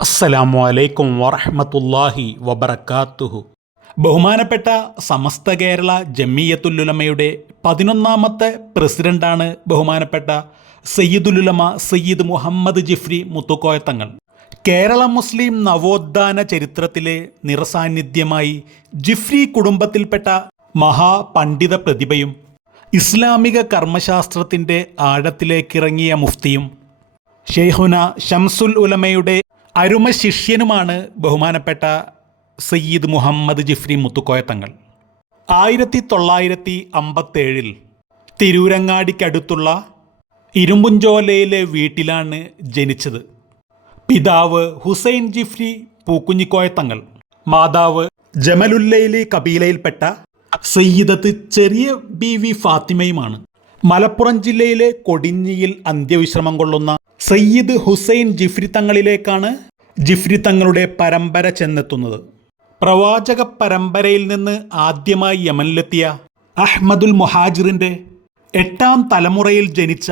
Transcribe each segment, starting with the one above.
അസ്സലാമു അലൈക്കും വറഹമത്തല്ലാഹി വബർക്കാത്തുഹു ബഹുമാനപ്പെട്ട സമസ്ത കേരള ജമ്മിയത്തുല്ലുലമയുടെ പതിനൊന്നാമത്തെ പ്രസിഡന്റാണ് ബഹുമാനപ്പെട്ട സയ്യിദുലുലമ സയ്യിദ് മുഹമ്മദ് ജിഫ്രി മുത്തുക്കോയത്തങ്ങൾ കേരള മുസ്ലിം നവോത്ഥാന ചരിത്രത്തിലെ നിറസാന്നിധ്യമായി ജിഫ്രി കുടുംബത്തിൽപ്പെട്ട മഹാപണ്ഡിത പ്രതിഭയും ഇസ്ലാമിക കർമ്മശാസ്ത്രത്തിന്റെ ആഴത്തിലേക്കിറങ്ങിയ മുഫ്തിയും ഷെയ്ഹുന ഷംസുൽ ഉലമയുടെ അരുമ ശിഷ്യനുമാണ് ബഹുമാനപ്പെട്ട സയ്യിദ് മുഹമ്മദ് ജിഫ്രി മുത്തുക്കോയ തങ്ങൾ. ആയിരത്തി തൊള്ളായിരത്തി അമ്പത്തേഴിൽ തിരൂരങ്ങാടിക്കടുത്തുള്ള ഇരുമ്പുഞ്ചോലയിലെ വീട്ടിലാണ് ജനിച്ചത്. പിതാവ് ഹുസൈൻ ജിഫ്രി പൂക്കുഞ്ഞിക്കോയ തങ്ങൾ. മാതാവ് ജമലുല്ലയിലെ കബീലയിൽപ്പെട്ട സയ്യിദത്ത് ചെറിയ ബി വി ഫാത്തിമയുമാണ്. മലപ്പുറം ജില്ലയിലെ കൊടിഞ്ഞിയിൽ അന്ത്യവിശ്രമം കൊള്ളുന്ന സയ്യിദ് ഹുസൈൻ ജിഫ്രി തങ്ങളിലേക്കാണ് ജിഫ്രി തങ്ങളുടെ പരമ്പര ചെന്നെത്തുന്നത്. പ്രവാചക പരമ്പരയിൽ നിന്ന് ആദ്യമായി യമനിലെത്തിയ അഹ്മദുൽ മുഹാജിറിന്റെ എട്ടാം തലമുറയിൽ ജനിച്ച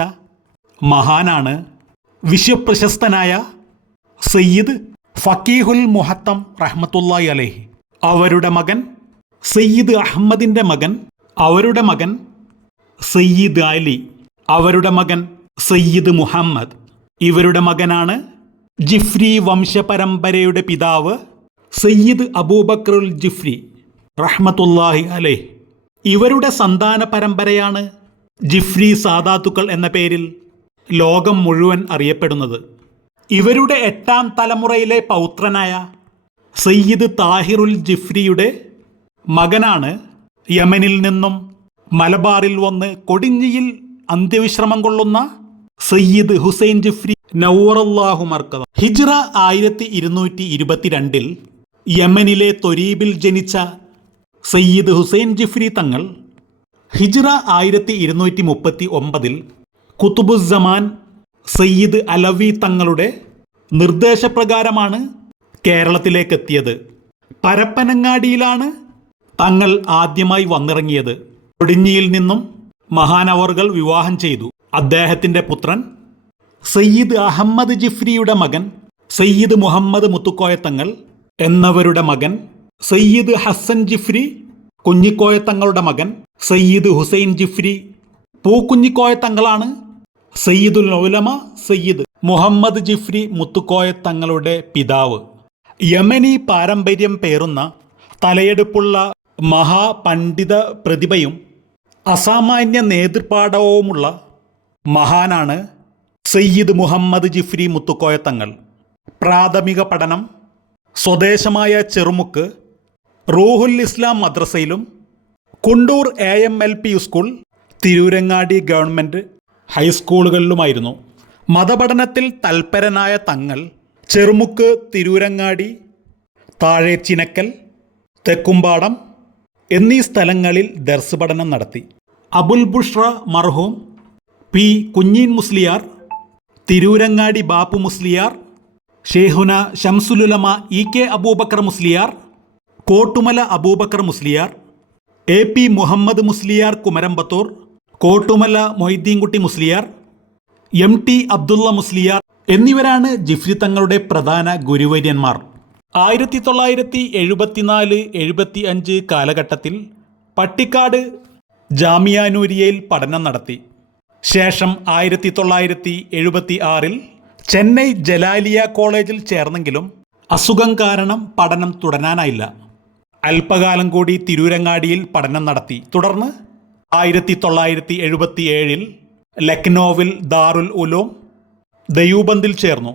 മഹാനാണ് വിശ്വപ്രശസ്തനായ സയ്യിദ് ഫക്കീഹുൽ മുഹത്തം റഹ്മത്തുല്ലായി അലൈഹി. അവരുടെ മകൻ സയ്യിദ് അഹമ്മദിന്റെ മകൻ അവരുടെ മകൻ സയ്യിദ് അലി അവരുടെ മകൻ സയ്യിദ് മുഹമ്മദ് ഇവരുടെ മകനാണ് ജിഫ്രി വംശപരമ്പരയുടെ പിതാവ് സയ്യിദ് അബൂബക്രുൽ ജിഫ്രി റഹ്മത്തുല്ലാഹി അലെ ഇവരുടെ സന്താന പരമ്പരയാണ് ജിഫ്രി സാദാത്തുക്കൾ എന്ന പേരിൽ ലോകം മുഴുവൻ അറിയപ്പെടുന്നത്. ഇവരുടെ എട്ടാം തലമുറയിലെ പൗത്രനായ സയ്യിദ് താഹിറുൽ ജിഫ്രിയുടെ മകനാണ് യമനിൽ നിന്നും മലബാറിൽ വന്ന് കൊടിഞ്ഞിയിൽ അന്ത്യവിശ്രമം കൊള്ളുന്ന സയ്യിദ് ഹുസൈൻ ജിഫ്രി. നൗറല്ലാഹു മർക്കദ. ഹിജ്റ ആയിരത്തി ഇരുന്നൂറ്റി ഇരുപത്തിരണ്ടിൽ യമനിലെ തൊരീബിൽ ജനിച്ച സയ്യിദ് ഹുസൈൻ ജിഫ്രി തങ്ങൾ ഹിജ്റ ആയിരത്തി ഇരുന്നൂറ്റി മുപ്പത്തി ഒമ്പതിൽ കുത്തുബുസമാൻ സയ്യിദ് അലവി തങ്ങളുടെ നിർദ്ദേശപ്രകാരമാണ് കേരളത്തിലേക്കെത്തിയത്. പരപ്പനങ്ങാടിയിലാണ് തങ്ങൾ ആദ്യമായി വന്നിറങ്ങിയത്. കൊടിഞ്ഞിയിൽ നിന്നും മഹാനവറുകൾ വിവാഹം ചെയ്തു. അദ്ദേഹത്തിന്റെ പുത്രൻ സയ്യിദ് അഹമ്മദ് ജിഫ്രിയുടെ മകൻ സയ്യിദ് മുഹമ്മദ് മുത്തുക്കോയത്തങ്ങൾ എന്നവരുടെ മകൻ സയ്യിദ് ഹസൻ ജിഫ്രി കുഞ്ഞിക്കോയത്തങ്ങളുടെ മകൻ സയ്യിദ് ഹുസൈൻ ജിഫ്രി പൂക്കുഞ്ഞിക്കോയത്തങ്ങളാണ് സയ്യിദുൽ ഉലമ സയ്യിദ് മുഹമ്മദ് ജിഫ്രി മുത്തുക്കോയത്തങ്ങളുടെ പിതാവ്. യമനി പാരമ്പര്യം പേറുന്ന തലയെടുപ്പുള്ള മഹാപണ്ഡിത പ്രതിഭയും അസാമാന്യ നേതൃപാഠവുമുള്ള മഹാനാണ് സയ്യിദ് മുഹമ്മദ് ജിഫ്രി മുത്തുക്കോയത്തങ്ങൾ പ്രാഥമിക പഠനം സ്വദേശമായ Cherumukku റൂഹുൽ Islam മദ്രസയിലും Kundoor A M L P school Tirurangadi government ഹൈസ്കൂളുകളിലുമായിരുന്നു. മതപഠനത്തിൽ തൽപരനായ തങ്ങൾ ചെറുമുക്ക് തിരൂരങ്ങാടി താഴെ ചിനക്കൽ തെക്കുംപാടം എന്നീ സ്ഥലങ്ങളിൽ ദർസ് പഠനം നടത്തി. അബുൽ ബുഷ്ര മർഹൂം P Kunheen Musliyar Tirurangadi Bappu Musliyar Shaikhuna Shamsululama E K Abubakar Musliyar Kottumala Abubakar Musliyar A P Muhammad Musliyar Kumarampathur Kottumala Moideenkutty Musliyar M T Abdulla Musliyar എന്നിവരാണ് ജിഫ്രി തങ്ങളുടെ പ്രധാന ഗുരുവര്യന്മാർ. ആയിരത്തി തൊള്ളായിരത്തി എഴുപത്തിനാല് എഴുപത്തി അഞ്ച് കാലഘട്ടത്തിൽ പട്ടിക്കാട് ജാമിയാനൂരിയയിൽ പഠനം നടത്തി. ശേഷം ആയിരത്തി തൊള്ളായിരത്തി എഴുപത്തി ആറിൽ ചെന്നൈ ജലാലിയ കോളേജിൽ ചേർന്നെങ്കിലും അസുഖം കാരണം പഠനം തുടരാനായില്ല. അല്പകാലം കൂടി തിരൂരങ്ങാടിയിൽ പഠനം നടത്തി. തുടർന്ന് ആയിരത്തി തൊള്ളായിരത്തി എഴുപത്തി ഏഴിൽ ലക്നോവിൽ ദാറുൽ ഉലോം ദയൂബന്ദിൽ ചേർന്നു.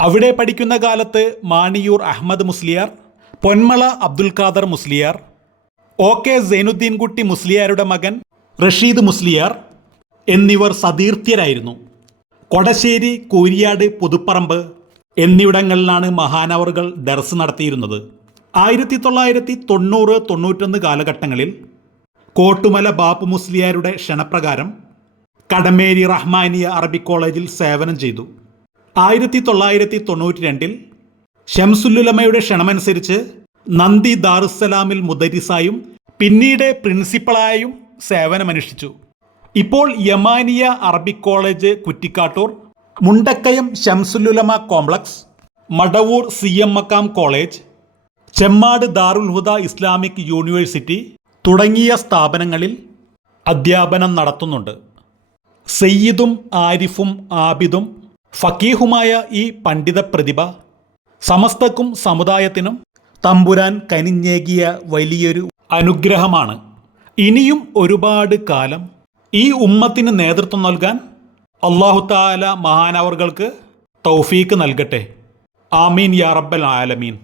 അവിടെ പഠിക്കുന്ന കാലത്ത് മാണിയൂർ അഹമ്മദ് മുസ്ലിയാർ പൊന്മള അബ്ദുൽ ഖാദർ മുസ്ലിയാർ ഒ കെ സൈനുദ്ദീൻ കുട്ടി മുസ്ലിയാരുടെ മകൻ റഷീദ് മുസ്ലിയാർ എന്നിവർ സതീർത്ഥ്യരായിരുന്നു. കൊടശ്ശേരി കൂരിയാട് പുതുപ്പറമ്പ് എന്നിവിടങ്ങളിലാണ് മഹാനവറുകൾ ദർസ് നടത്തിയിരുന്നത്. ആയിരത്തി തൊള്ളായിരത്തി തൊണ്ണൂറ് തൊണ്ണൂറ്റൊന്ന് കാലഘട്ടങ്ങളിൽ കോട്ടുമല ബാപ്പു മുസ്ലിയാരുടെ ക്ഷണപ്രകാരം കടമേരി റഹ്മാനിയ അറബിക് കോളേജിൽ സേവനം ചെയ്തു. ആയിരത്തി തൊള്ളായിരത്തി തൊണ്ണൂറ്റി രണ്ടിൽ ഷംസുല്ലുലമയുടെ ക്ഷണമനുസരിച്ച് നന്ദി ദാറുസലാമിൽ മുദരിസായും പിന്നീട് പ്രിൻസിപ്പളായും സേവനമനുഷ്ഠിച്ചു. ഇപ്പോൾ Yamaniya Arabic college Kuttikkattoor Mundakkayam Shamsululama complex Madavoor C M Makkam college Chemmad Darul Huda Islamic university തുടങ്ങിയ സ്ഥാപനങ്ങളിൽ അധ്യാപനം നടത്തുന്നുണ്ട്. സയ്യിദും ആരിഫും ആബിദും ഫക്കീഹുമായ ഈ പണ്ഡിത പ്രതിഭ സമസ്തക്കും സമുദായത്തിനും തമ്പുരാൻ കനിഞ്ഞേകിയ വലിയൊരു അനുഗ്രഹമാണ്. ഇനിയും ഒരുപാട് കാലം ഈ ഉമ്മത്തിന് നേതൃത്വം നൽകാൻ അള്ളാഹു താല മഹാനവറുകൾക്ക് തൗഫീക്ക് നൽകട്ടെ. ആമീൻ യാ റബ്ബൽ ആലമീൻ.